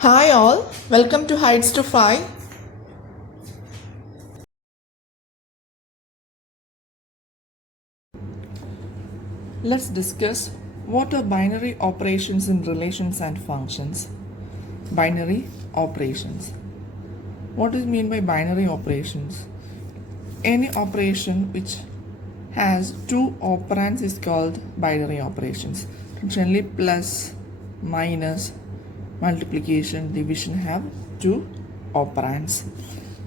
Hi all, welcome to Heights to Five. Let's discuss what are binary operations in relations and functions. Binary operations. What does it mean by binary operations? Any operation which has two operands is called binary operations. Traditionally, plus, minus, multiplication, division have two operands.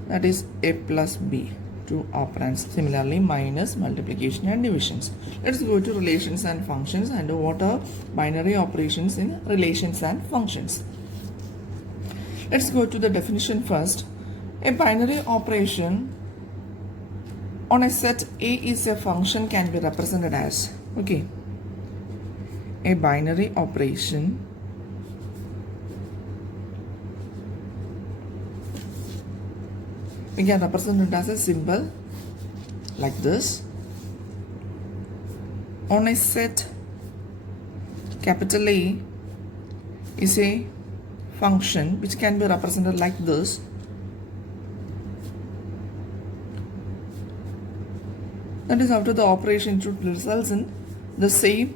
That is a plus b, two operands. Similarly, minus, multiplication and divisions. Let's go to relations and functions and what are binary operations in relations and functions. Let's go to the definition first. A binary operation on a set A is a function can be represented as, okay, a binary operation we can represent it as a symbol like this. On a set capital A is a function which can be represented like this. That is after the operation should results in the same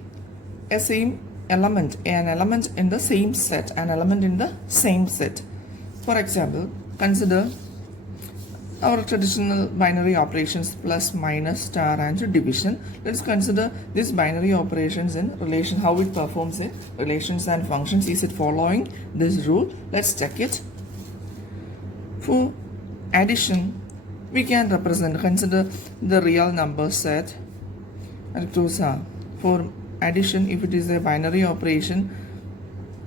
element, an element in the same set, an element in the same set. For example, consider our traditional binary operations plus, minus, star and division. Let's consider these binary operations in relation, how it performs in relations and functions. Is it following this rule? Let's check it. For addition, we can consider the real number set and those are. For addition, if it is a binary operation,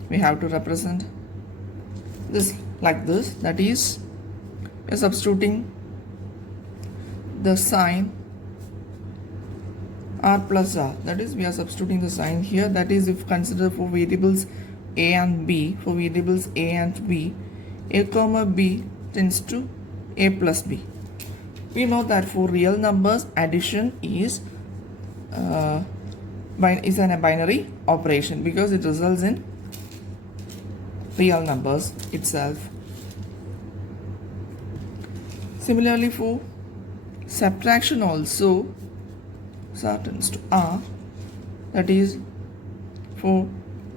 we have to represent this like this. That is, we are substituting the sign r plus r. That is, we are substituting the sign here. That is, if consider for variables a and b, for variables a and b, a comma b tends to a plus b. We know that for real numbers, addition is a binary operation because it results in real numbers itself. Similarly, for subtraction also tends to r. That is, for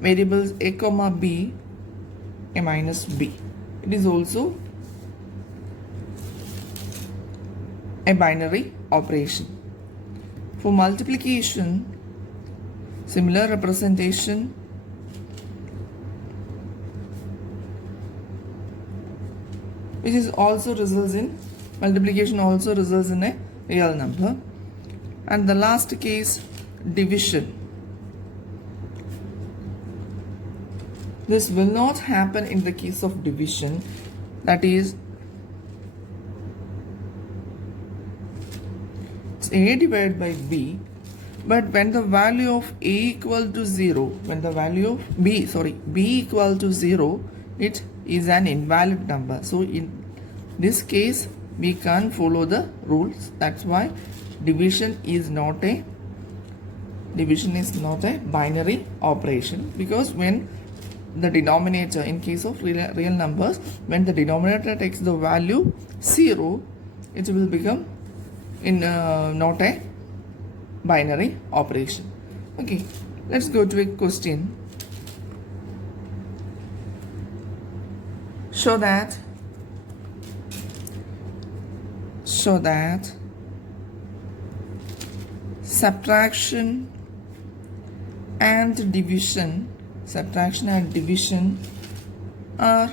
variables a comma b, a minus b. It is also a binary operation. For multiplication, similar representation which is also results in multiplication also results in a real number. And the last case, division. This will not happen in the case of division. That is, a divided by b, but when the value of a equal to 0, when the value of b equal to 0, it is an invalid number. So in this case we can't follow the rules. That's why division is not a binary operation, because when the denominator, in case of real numbers, when the denominator takes the value 0, it will become not a binary operation. Okay, let's go to a question. Show that subtraction and division are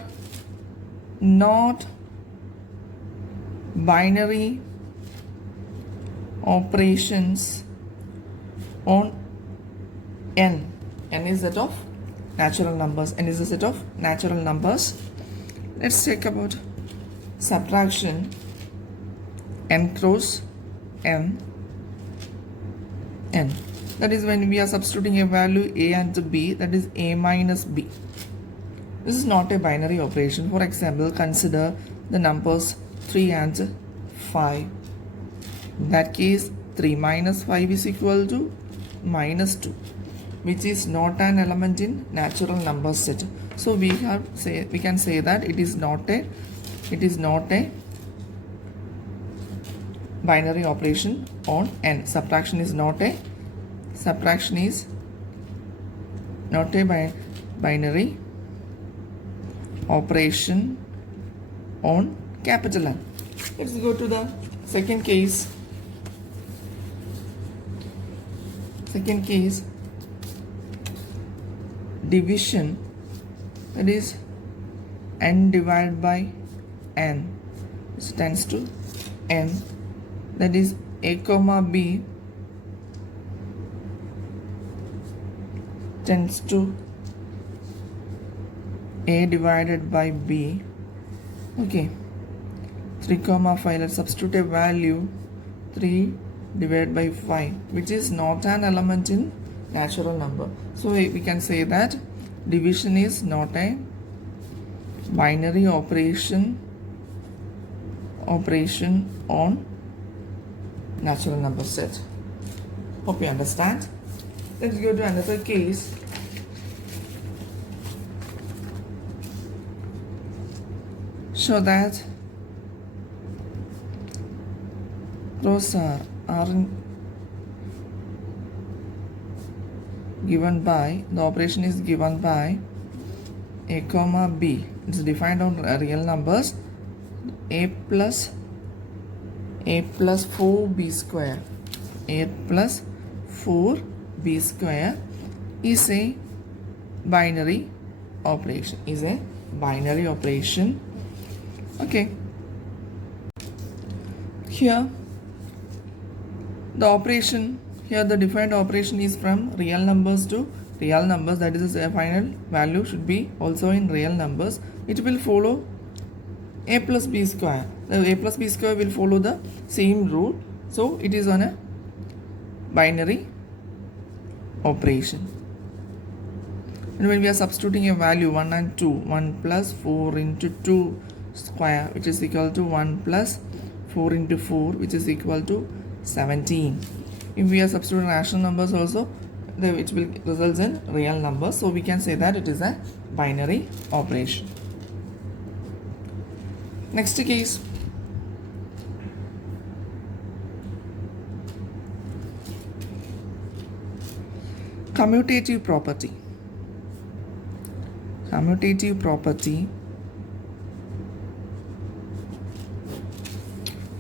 not binary operations on n. N is set of natural numbers. N is a set of natural numbers. Let's take about subtraction. N cross n. That is when we are substituting a value a and b, that is a minus b. This is not a binary operation. For example, consider the numbers 3 and 5. In that case, 3 minus 5 is equal to minus 2, which is not an element in natural number set. So we can say that it is not a binary operation on n. Subtraction is not a binary operation on capital N. Let's go to the second case. Division, that is n divided by n, which tends to n, that is a comma b tends to a divided by b. Okay, 3 comma 5, let's substitute a value 3 divided by 5, which is not an element in natural number. So we can say that division is not a binary operation on natural number set. Hope you understand. Let's go to another case. Show that rows are given by, the operation is given by a comma b. It's defined on real numbers. a plus 4b square. a plus 4b square is a binary operation. Okay. Here the defined operation is from real numbers to real numbers, that is the final value should be also in real numbers. It will follow a plus b square. The a plus b square will follow the same rule. So it is on a binary operation. And when we are substituting a value 1 and 2, 1 plus 4 into 2 square, which is equal to 1 plus 4 into 4, which is equal to 17. If we are substituting rational numbers also, which will result in real numbers. So we can say that it is a binary operation. Next case. Commutative property.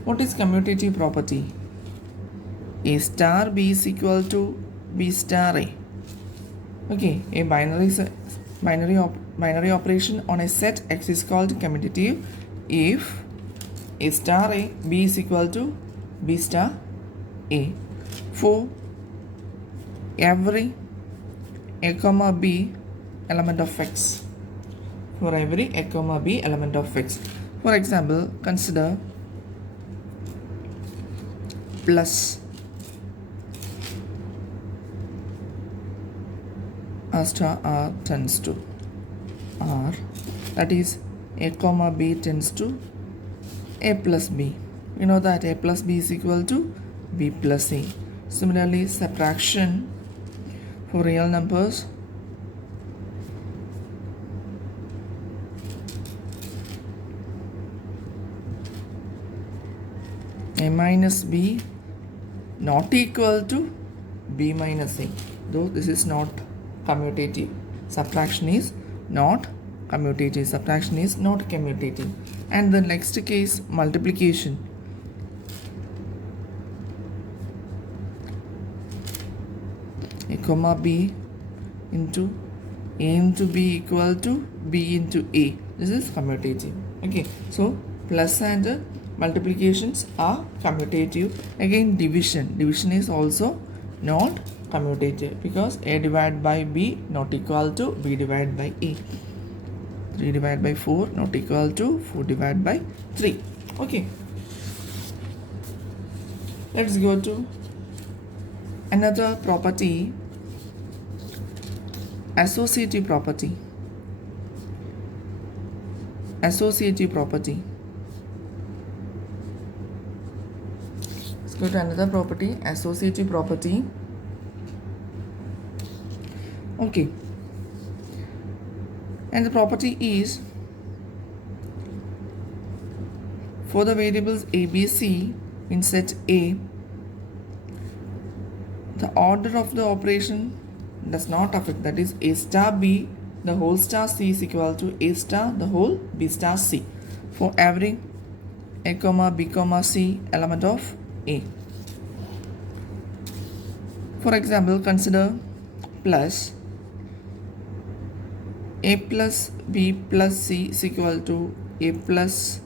What is commutative property? A star b is equal to b star a. Okay, a binary operation on a set X is called commutative if a star a b is equal to b star a. For every a comma b element of X. For every a comma b element of X. For example, consider plus r star r tends to r, that is a comma b tends to a plus b. We know that a plus b is equal to b plus a. Similarly, subtraction for real numbers, a minus b not equal to b minus a. Though this is not commutative. Subtraction is not commutative. And the next case, multiplication. A comma b into a into b equal to b into a. This is commutative. Okay, so plus and multiplications are commutative. Again, division is also not commutative because a divided by b not equal to b divided by a. 3 divided by 4 not equal to 4 divided by 3. Okay, let's go to another property, associative property. Let's go to another property, associative property. Okay, And the property is, for the variables a, b, c in set A, the order of the operation does not affect, that is a star b the whole star c is equal to a star the whole b star c for every a comma b comma c element of A. For example, consider plus a plus b plus c is equal to a plus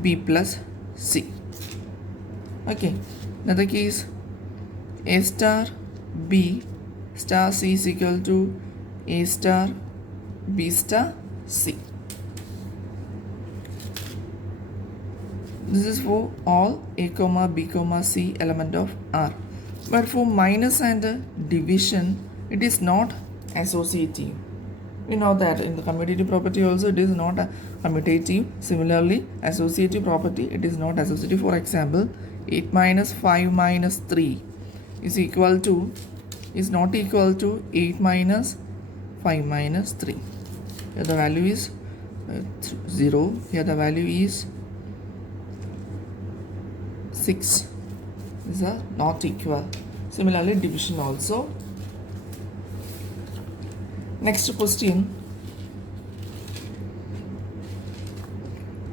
b plus c. Okay, another case, a star b star c is equal to a star b star c. This is for all a comma b comma c element of R. But for minus and division, it is not associative. We know that in the commutative property also it is not a commutative. Similarly, associative property, it is not associative. For example, 8 minus 5 minus 3 is not equal to 8 minus 5 minus 3. Here the value is 0. Here the value is 6. These are not equal. Similarly, division also. Next question.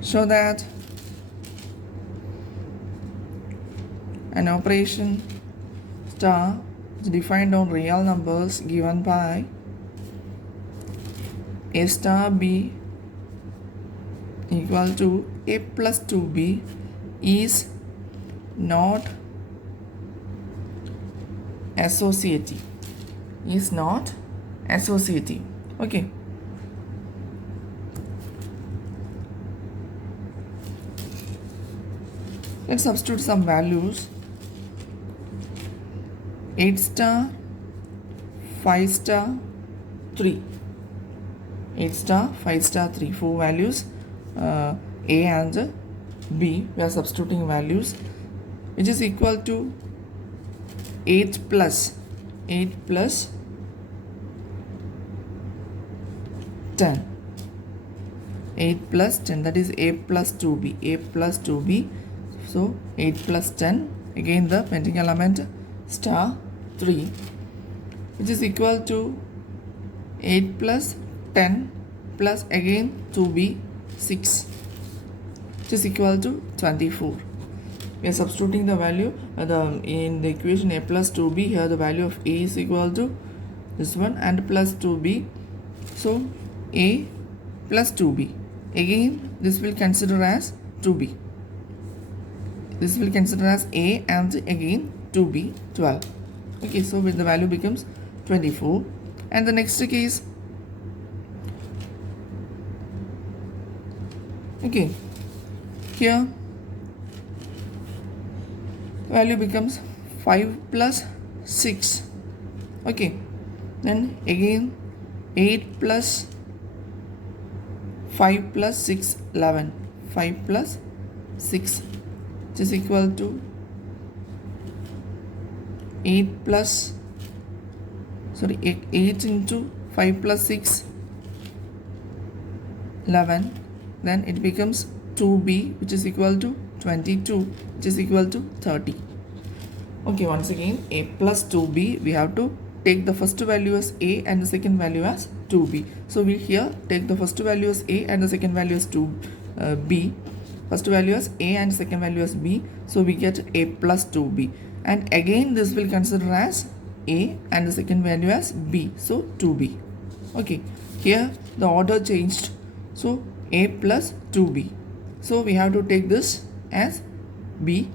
Show that an operation star is defined on real numbers given by a star b equal to a plus 2b is not associative. Is not associative. Okay. Let's substitute some values. 8 star, 5 star, 3. 8 star, 5 star, 3. 4 values, A and B. We are substituting values, which is equal to 8 plus 10. 8 plus 10, that is A plus 2B. A plus 2B. So 8 plus 10. Again the pending element star 3, which is equal to 8 plus 10 plus again 2B 6, which is equal to 24. We are substituting the value in the equation A plus 2B. Here the value of A is equal to this one and plus 2B. So A plus 2B. Again this will consider as 2B. This will consider as A and again 2B 12. Okay, so the value becomes 24. And the next case, okay, here value becomes 5 plus 6. Okay, then again 8 plus 5 plus 6 11. 5 plus 6, which is equal to 8 plus 8 into 5 plus 6 11. Then it becomes 2B, which is equal to 22, which is equal to 30. Okay, once again A plus 2B, we have to take the first value as A and the second value as 2B. So we here take the first value as A and the second value as B. First value as A and second value as B. So we get A plus 2B. And again this will consider as A and the second value as B. So 2B. Okay, here the order changed. So A plus 2B. So we have to take this as B.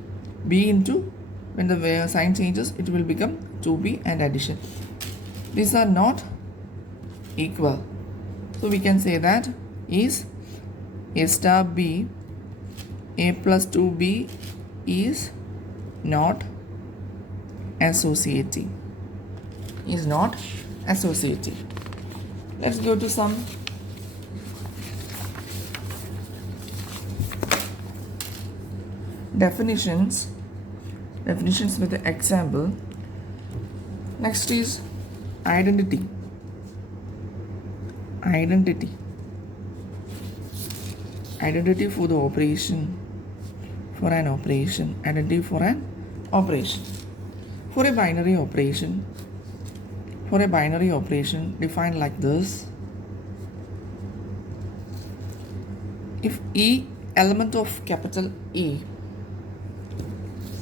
B into, when the sign changes, it will become 2B and addition. These are not equal. So we can say that is A star B, A plus 2B is not associative. Is not associative. Let's go to some definitions with the example. Next is identity. identity for the operation, for an operation, identity for an operation. For a binary operation defined like this: if E element of capital E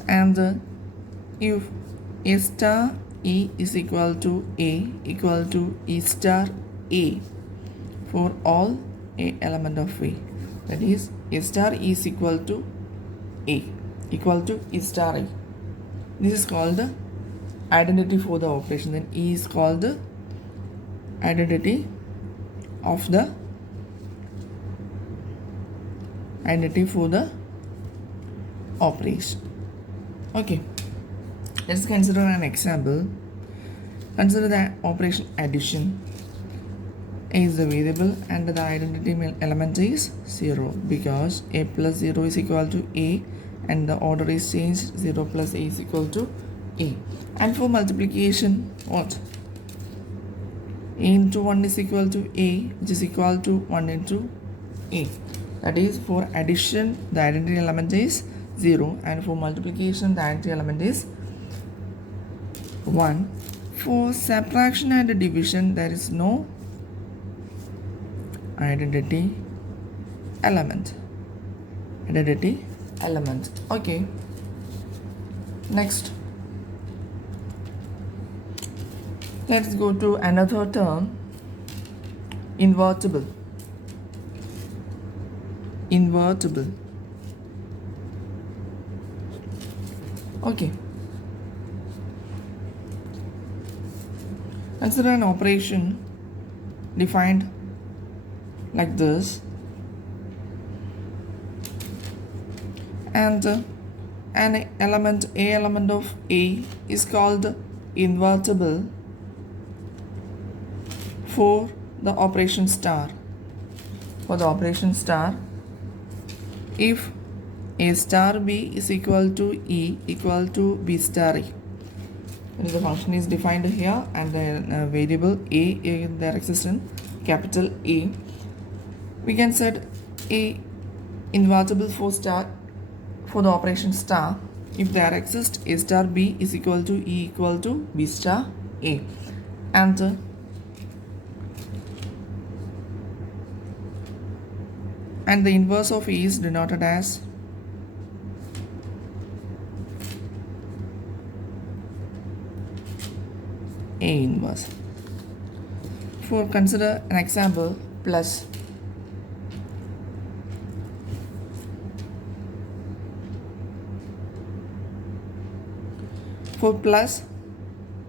and if A star E is equal to E star A for all A element of A, that is A star E is equal to A equal to E star A. This is called the identity for the operation. Then E is called the identity of the for the operation. Okay, let's consider an example. Consider the operation addition. A is the variable and the identity element is 0 because A plus 0 is equal to A and the order is changed. 0 plus A is equal to A. And for multiplication, what? A into 1 is equal to A, which is equal to 1 into A. That is, for addition the identity element is 0 and for multiplication the identity element is 1. For subtraction and division there is no identity element. Okay, next let's go to another term, invertible. Okay, consider an operation defined like this, and an element, A element of A is called invertible for the operation star. If A star B is equal to E equal to B star E. And the function is defined here and the variable A there exists in capital A. We can set A invertible for the operation star if there exists A star B is equal to E equal to B star A, and the inverse of E is denoted as A inverse. For consider an example, plus. For plus,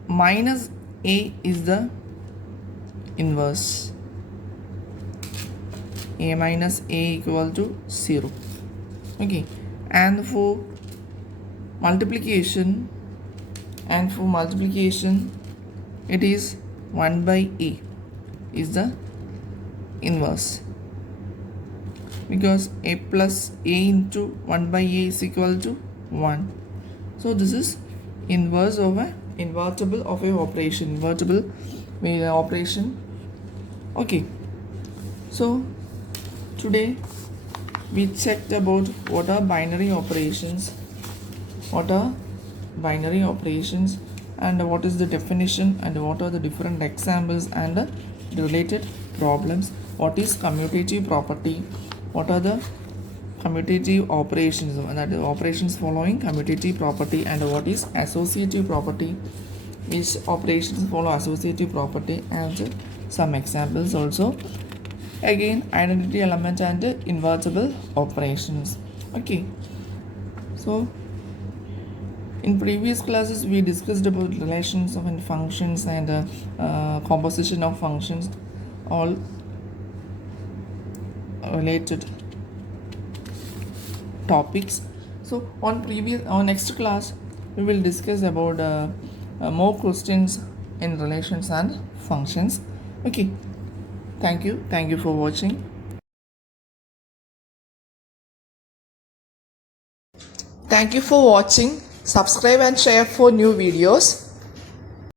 minus A is the inverse. A minus A equal to 0. Okay, and for multiplication, it is 1 by A is the inverse, because A plus A into 1 by A is equal to 1. So this is inverse of a invertible of a operation. Okay, so today we checked about what are binary operations and what is the definition and what are the different examples and the related problems. What is commutative property? What are the commutative operations, that is operations following commutative property, and what is associative property, which operations follow associative property, and some examples also. Again, identity element and invertible operations. Okay, so in previous classes we discussed about relations of functions and composition of functions, all related topics. So on next class we will discuss about more questions in relations and functions. Okay, thank you for watching. Thank you for watching. Subscribe and share for new videos.